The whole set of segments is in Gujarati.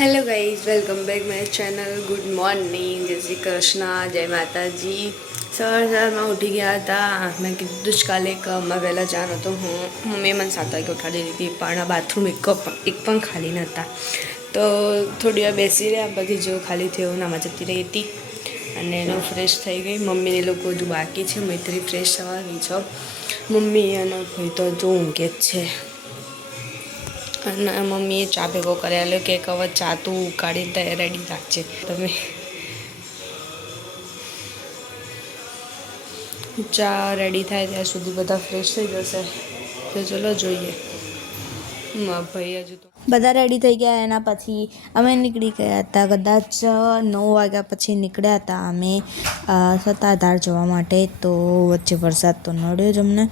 Hello guys, welcome back my channel. Good morning, जय श्री कृष्ण, जय माता जी। सर मैं उठी गया था। मैं કીધું જ કાલે કે વહેલા જવાનો તો મમ્મીએ મને 7 વાગે ઉઠાડી દીધી, પણ બાથરૂમ એક પણ ખાલી નહોતા. તો થોડી વાર બેસી રહ્યા, પછી જો ખાલી થયો નામાં જતી રહી હતી અને એનો ફ્રેશ થઈ ગઈ. મમ્મીને લોકો હજુ બાકી છે, મૈત્રી ફ્રેશ થવાની છે. મમ્મી અને ભાઈ તો જો ઊંઘે જ છે. અને મમ્મીએ ચા ભેગો કરેલો કે હવે ચા તું કાઢીને રેડી રાખજે. તમે ચા રેડી થાય ત્યાં સુધી બધા ફ્રેશ થઈ જશે. તો ચલો જોઈએ. ભાઈ હજુ તો બધા રેડી થઈ ગયા. એના પછી અમે નીકળી ગયા હતા. કદાચ 9 વાગ્યા પછી નીકળ્યા હતા અમે સત્તાધાર જવા માટે. તો વચ્ચે વરસાદ તો નડ્યો જ અમને.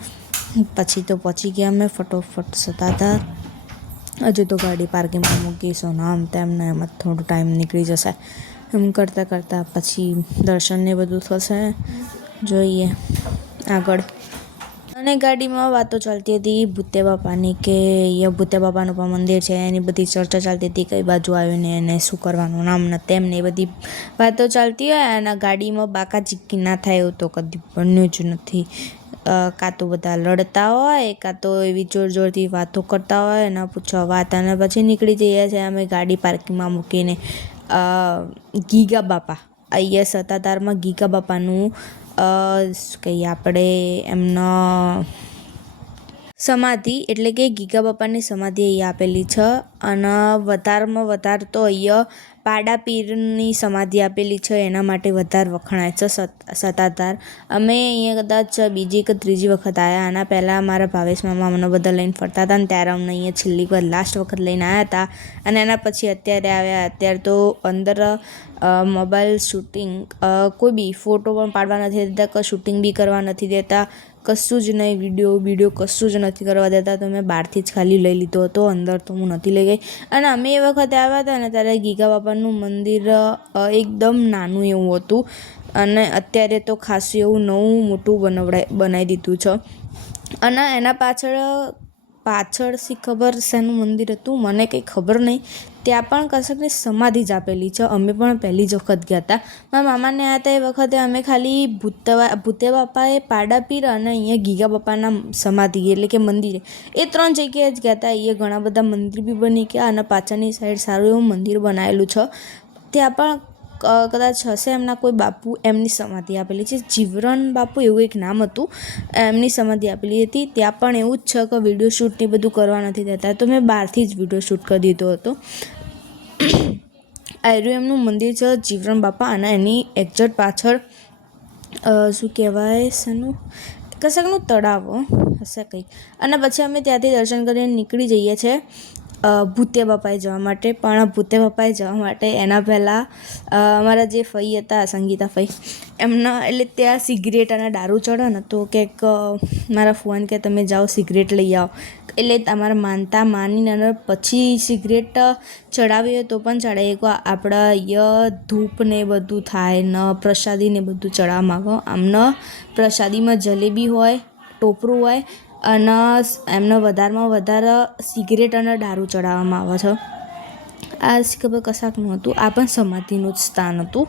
પછી તો પહોંચી ગયા અમે ફટોફટ સત્તાધાર. હજુ તો ગાડી પાર્કિંગમાં મૂકીશું, આમ તેમને એમ જ થોડું ટાઈમ નીકળી જશે. એમ કરતાં પછી દર્શન ને બધું થશે. જોઈએ આગળ. અને ગાડીમાં વાતો ચાલતી હતી ભૂતે બાપાની, કે અહીંયા ભૂતે બાપાનું પણ મંદિર છે. એની બધી ચર્ચા ચાલતી હતી, કઈ બાજુ આવીને એને શું કરવાનું, નામ ને તેમને એ બધી વાતો ચાલતી હોય. અને ગાડીમાં બાકા ચીક્કી ના થાય એવું તો કદી બન્યું જ નથી. કાં તો બધા લડતા હોય, કાં તો એવી જોરથી વાતો કરતા હોય, ન પૂછો વાત. અને પછી નીકળી જઈએ છીએ અમે ગાડી પાર્કિંગમાં મૂકીને. ગીગા બાપા અહીંયા સત્તાધારમાં ગીગા બાપાનું શું કહીએ આપણે, એમનો સમાધિ, એટલે કે ગીગા બાપાની સમાધિ અહીંયા આપેલી છે. અને વધારેમાં વધારે તો અહીંયા પાડા પીરની સમાધિ આપેલી છે, એના માટે વધારે વખણાય છે સત્તાધાર. અમે અહીંયા કદાચ બીજી કે ત્રીજી વખત આવ્યા. આના પહેલાં મારા ભાવેશ મામા અમને બધા લઈને ફરતા હતા, ને ત્યારે અમને અહીંયા છેલ્લી વાર લાસ્ટ વખત લઈને આવ્યા હતા. અને એના પછી અત્યારે આવ્યા. અત્યારે તો અંદર મોબાઈલ શૂટિંગ, કોઈ બી ફોટો પણ પાડવા નથી દેતા, કે શૂટિંગ બી કરવા નથી દેતા, કશું જ નહીં. વિડીયો કશું જ નથી કરવા દેતા. તો મેં બહારથી જ ખાલી લઈ લીધો હતો, અંદર તો હું નથી લઈ ગઈ. અને અમે એ વખતે આવ્યા હતા ને ત્યારે ગીગા બાપાનું મંદિર એકદમ નાનું એવું હતું. અને અત્યારે તો ખાસું એવું નવું મોટું બનાવી દીધું છે. અને એના પાછળ શી ખબર શેનું મંદિર હતું, મને કંઈ ખબર નહીં. ત્યાં પણ કશકની સમાધિ જ આપેલી છે. અમે પણ પહેલી જ વખત ગયા હતા. મારા મામાને આવ્યા હતા એ વખતે અમે ખાલી ભૂતે બાપાએ પાડા પીર અને અહીંયા ગીગા બાપાના સમાધિ એટલે કે મંદિરે, એ 3 જગ્યાએ જ ગયા હતા. અહીંયા ઘણા બધા મંદિર બી બની ગયા. અને પાછળની સાઈડ સારું એવું મંદિર બનાવેલું છે. ત્યાં પણ કદાચ હશે એમના કોઈ બાપુ, એમની સમાધિ આપેલી છે. જીવરણ બાપુ એવું એક નામ હતું, એમની સમાધિ આપેલી હતી. ત્યાં પણ એવું જ છે કે વિડીયો શૂટ ને બધું કરવા નથી દેતા. તો મેં બહારથી જ વિડીયો શૂટ કરી દીધો હતો. આયરું એમનું મંદિર છે જીવરણ બાપા. અને એની એક્ઝેક્ટ પાછળ શું કહેવાય, શેનું કશાકનું તળાવ હશે કંઈક. અને પછી અમે ત્યાંથી દર્શન કરીને નીકળી જઈએ છીએ ભૂતે બાપાએ જવા માટે. પણ ભૂતે બાપાએ જવા માટે એના પહેલાં અમારા જે ફઈ હતા, સંગીતા ફઈ, એમના એટલે ત્યાં સિગરેટ અને દારૂ ચડે ને, તો કંઈક મારા ફોન કે તમે જાઓ સિગરેટ લઈ આવો. એટલે તમારા માનતા માનીને અને પછી સિગરેટ ચડાવીએ તો પણ ચડાવીએ. આપણે અહીંયા ધૂપ ને બધું થાય ને પ્રસાદી ને બધું ચડાવવામાં આવે. આમને પ્રસાદીમાં જલેબી હોય, ટોપરું હોય, અને એમને વધારેમાં વધારે સિગરેટ અને દારૂ ચડાવવામાં આવે છે. આ ખબર કશાકનું હતું. આ પણ સમાધિનું જ સ્થાન હતું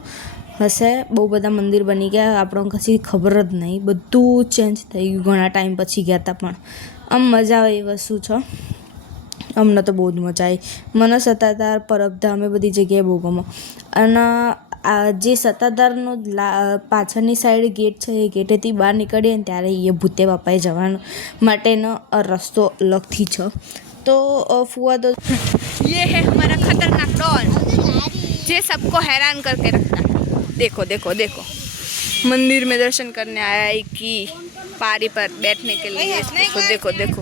હશે. બહુ બધા મંદિર બની ગયા, આપણને કશી ખબર જ નહીં. બધું ચેન્જ થઈ ગયું ઘણા ટાઈમ પછી ગયા હતા. પણ આમ મજા આવે એ વસ્તુ છે. અમને તો બહુ જ મજા આવી. મને સત્તાધાર, પરબધામ એ બધી જગ્યાએ બહુ ગમે. અને આ જે સત્તાધારનો પાછળની સાઈડ ગેટ છે, એ ગેટેથી બહાર નીકળીએ ને ત્યારે એ ભૂતે બાપાએ જવા માટેનો રસ્તો અલગથી છે. તો ફુવા તો ये है हमारा खतरनाक डॉन, जे सबको हैरान करके रखता है. देखो देखो देखो, मंदिर में दर्शन करने आया है कि पारी पर बैठने के लिए. इसको देखो देखो,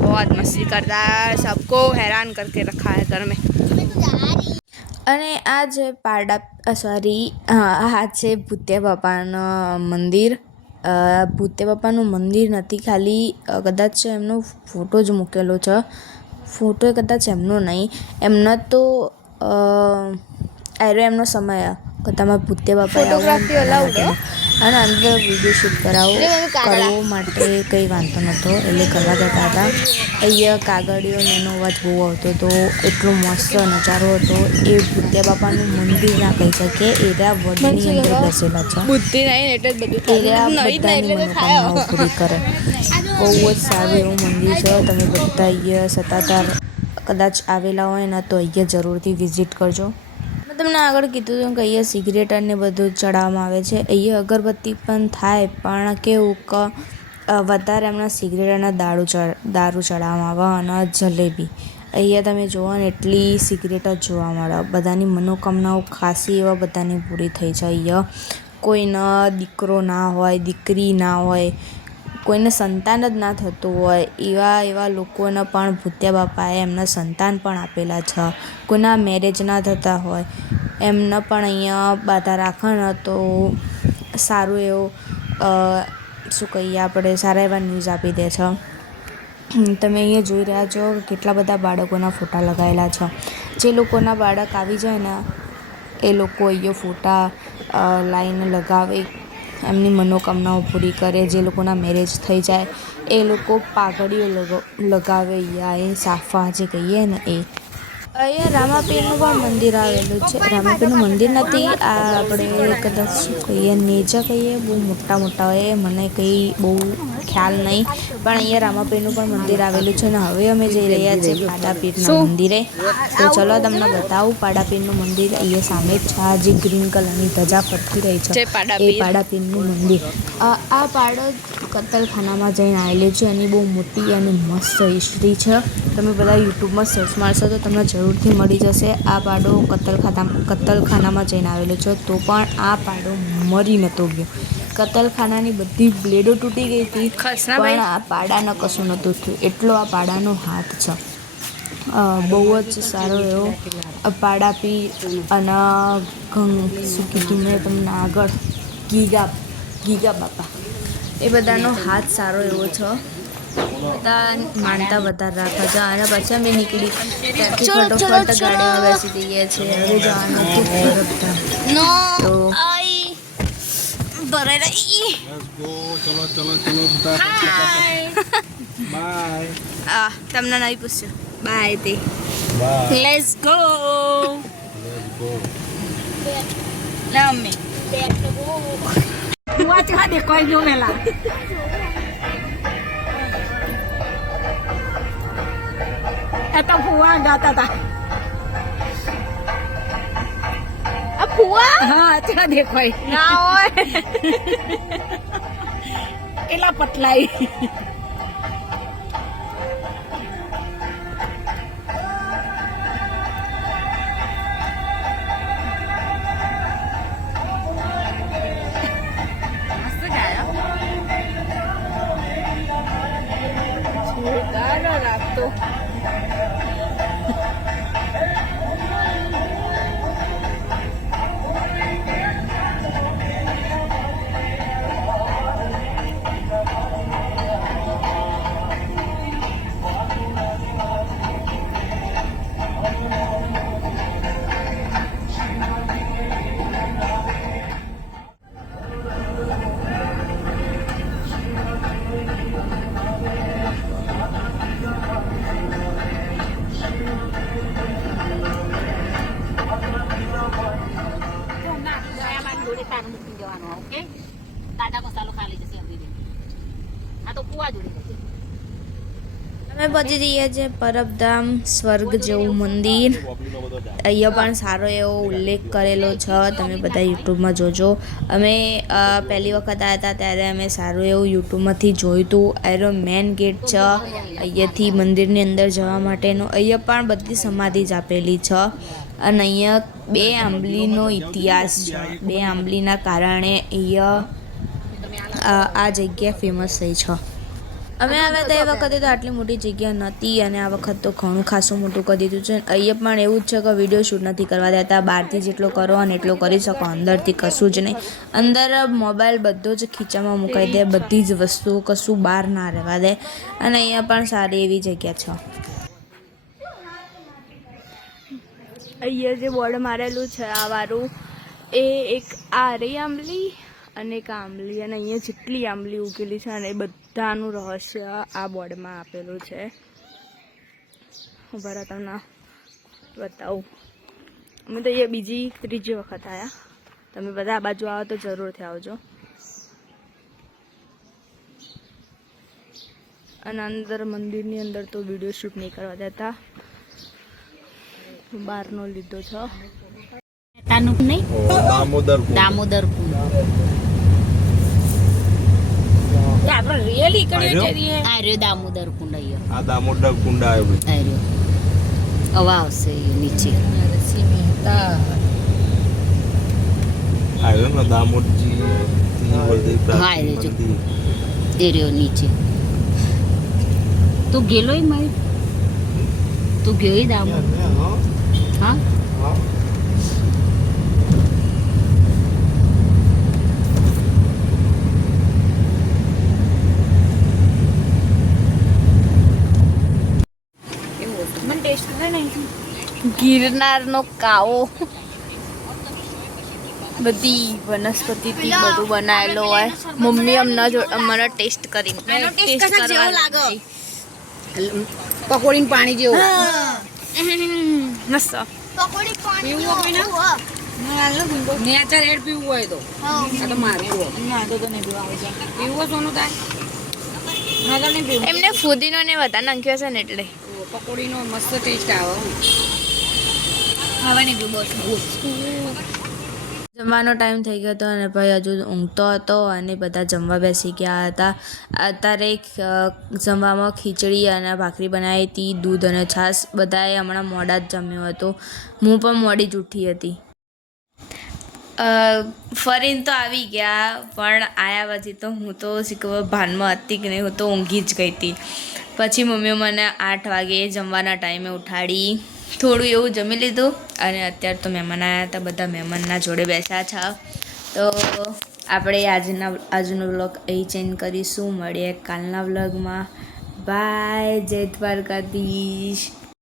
बहुत मस्ती करता है, सबको हैरान करके रखा है घर में. અને આ જે આ છે ભૂતે બાપાનું મંદિર. ભૂતે બાપાનું મંદિર નથી, ખાલી કદાચ એમનો ફોટો જ મૂકેલો છે. ફોટો કદાચ એમનો નહીં, એમના તો આયરો એમનો સમય તમારે ભૂતે બાપા ફોટોગ્રાફી allowed હો? અને અંદર વિડીયો શૂટ કરવો માટે કંઈ વાંધો નહોતો, એટલે કરવા દેતા હતા. અહીંયા કાગળિયો એનો અવાજ બહુ આવતો હતો, એટલો મસ્ત નજારો હતો. એ ભૂતે બાપાનું મંદિર ના કહી શકે, એરા વડની અંદર બેસેલા છે. બુદ્ધિ નહીં એટલે જ બધું એરા નહીં બધાની એટલે ખાય મનોકામનાઓ પૂરી કરે. બહુ જ સારું એવું મંદિર છે. તમે બધા અહીંયા સતાધાર કદાચ આવેલા હોય ને તો અહીંયા જરૂરથી વિઝિટ કરજો. મેં તમને આગળ કીધું હતું કે અહીંયા સિગરેટ અને બધું ચડાવવામાં આવે છે. અહીંયા અગરબત્તી પણ થાય, પણ કેવું કે વધારે એમના સિગરેટ અને દારૂ ચડાવવામાં આવે અને જલેબી. અહીંયા તમે જુઓ ને એટલી સિગરેટ જ જોવા મળે. બધાની મનોકામનાઓ ખાસી એવા બધાની પૂરી થઈ છે. અહીંયા કોઈને દીકરો ના હોય, દીકરી ના હોય, કોઈને સંતાન જ ના થતું હોય, એવા લોકોને પણ ભૂત્યા બાપાએ એમના સંતાન પણ આપેલા છે. કોઈના મેરેજ ના થતા હોય એમને પણ અહીંયા બાધા રાખે ને તો સારું એવું શું કહીએ આપણે, સારા એવા ન્યૂઝ આપી દે છે. તમે અહીંયા જોઈ રહ્યા છો કેટલા બધા બાળકોના ફોટા લગાવેલા છે. જે લોકોના બાળક આવી જાય ને એ લોકો અહીંયા ફોટા લાઈને લગાવે, એમની મનોકામનાઓ પૂરી કરે. જે લોકોના મેરેજ થઈ જાય એ લોકો પાઘડીઓ લગાવે. અહીંયા એ સાફા જે કહીએ ને એ. અહીંયા રામાપીરનું પણ મંદિર આવેલું છે. રામાપીરનું મંદિર નથી, આ આપણે કદાચ શું કહીએ, નેજા કહીએ, બહુ મોટા હોય, મને કંઈ બહુ ખ્યાલ નહીં. પણ અહીંયા રામાપીરનું પણ મંદિર આવેલું છે. ને હવે અમે જઈ રહ્યા છીએ પાડાપીરના મંદિરે. તો ચલો તમને બતાવું પાડાપીરનું મંદિર. અહીંયા સામે જ છે, આ જે ગ્રીન કલરની ધજા ફરતી રહી છે એ પાડાપીરનું મંદિર. આ પાડો કતલખાનામાં જઈને આવેલું છે. એની બહુ મોટી અને મસ્ત હિસ્ટ્રી છે. તમે બધા યુટ્યુબમાં સર્ચ મારશો તો તમને જરૂરથી મળી જશે. આ પાડો કતલખાનામાં જઈને આવેલો છે, તો પણ આ પાડો મરી નહોતો ગયો. કતલખાનાની બધી બ્લેડો તૂટી ગઈ હતી, પણ આ પાડાને કશું નહોતું થયું. એટલો આ પાડાનો હાથ છે. બહુ જ સારો એવો પાડાપીર અને શું કીધું મેં તમને આગળ, ગીગા બાપા, એ બધાનો હાથ સારો એવો છે. બધા માનતા વધારે રાખે છે. અને પછી અમે નીકળી ત્યાંથી ફટોફટ ગાડીમાં બેસી જઈએ છીએ. હવે જવાનું હતું તો તમને નહીં પૂછ્યું બાય તે. Let's go. ના મમ્મી તો ફુવા ગાતા હતા. ફુવા હા ત્યાં દેખાય ના હોય. કેટલા પટલાઈ. રાખતો અમે પહોંચી જઈએ છીએ પરબધામ, સ્વર્ગ જેવું મંદિર. અહીંયા પણ સારો એવો ઉલ્લેખ કરેલો છે. તમે બધા યુટ્યુબમાં જોજો. અમે પહેલી વખત આવ્યા હતા ત્યારે અમે સારું એવું યુટ્યુબમાંથી જોયું હતું. એનો મેન ગેટ છે અહીંયાથી મંદિરની અંદર જવા માટેનો. અહીંયા પણ બધી સમાધિ જ આપેલી છે. અને અહીંયા 2 આંબલીનો ઇતિહાસ છે. 2 આંબલીના કારણે અહીંયા આ જગ્યા ફેમસ થઈ છે. અમે આવ્યા હતા એ વખતે તો આટલી મોટી જગ્યા નહોતી, અને આ વખત તો ઘણું ખાસું મોટું કરી દીધું છે. અહીંયા પણ એવું જ છે કે વિડીયો શૂટ નથી કરવા દેતા. બહારથી જેટલો કરો અને એટલો કરી શકો, અંદરથી કશું જ નહીં. અંદર મોબાઈલ બધો જ ખીચામાં મુકાઈ દે, બધી જ વસ્તુઓ, કશું બહાર ના રહેવા દે. અને અહીંયા પણ સારી એવી જગ્યા છે. અહીંયા જે બોર્ડ મારેલું છે આ વાળું, એ એક આ રહી આંબલી અને એક આંબલી, અને અહીંયા જેટલી આંબલી ઉગેલી છે અને એ બધાનું રહસ્ય આ બોર્ડમાં આપેલું છે. હું બરાબર તમને બતાવું. અમે તો અહીંયા ત્રીજી વખત આવ્યા. તમે બધા આ બાજુ આવો તો જરૂરથી આવજો. અને અંદર મંદિરની અંદર તો વિડીયો શૂટ નહીં કરવા દેતા, બહારનો લીધો છે. તાનું નહીં દામોદર કુંડ આપણે રિયલી કરીએ છીએ. આ રહ્યો દામોદર કુંડ. અહીંયા આ દામોદર કુંડ આવ્યો આ રહ્યો. હવા આવશે નીચે. આવ્યો ને દામોદજી હા એ જો એ રહ્યો નીચે. તું ગયેલો મારી? તું ગયો દામોદર? હા ગિરનારનો કાવો, બધી વનસ્પતિથી બધું બનાવેલો હોય. મમ્મી અમને ટેસ્ટ કરીને પકોડીનું પાણી જેવું મસ્ત. નેચર એડ પીવું હોય તો આ તો મારું પીવું સોનું થાય. મેં તો નહીં પીવું. એમને ફુદીનો ને વધારે નાખ્યો છે ને એટલે પકોડીનો મસ્ત ટેસ્ટ આવે. હવે નહીં પીવું બસ. જમવાનો ટાઈમ થઈ ગયો હતો અને ભાઈ હજુ ઊંઘતો હતો અને બધા જમવા બેસી ગયા હતા. અત્યારે જમવામાં ખીચડી અને ભાખરી બનાવી હતી, દૂધ અને છાશ. બધાએ હમણાં મોડા જ જમ્યું હતું. હું પણ મોડી જ ઉઠી હતી. ફરીને તો આવી ગયા, પણ આવ્યા પછી તો હું તો ભાનમાં હતી કે નહીં, હું તો ઊંઘી જ ગઈ હતી. પછી મમ્મીએ મને 8 વાગે જમવાના ટાઈમે ઉઠાડી, થોડું એવું જમી લીધું અને અત્યારે તો મહેમાન આવ્યા હતા, બધા મહેમાનના જોડે બેસ્યા છે. તો આપણે આજનો વ્લોગ અહીં ચેન્જ કરીશું. મળીએ કાલના વ્લોગમાં. બાય. જય દ્વારકાધીશ.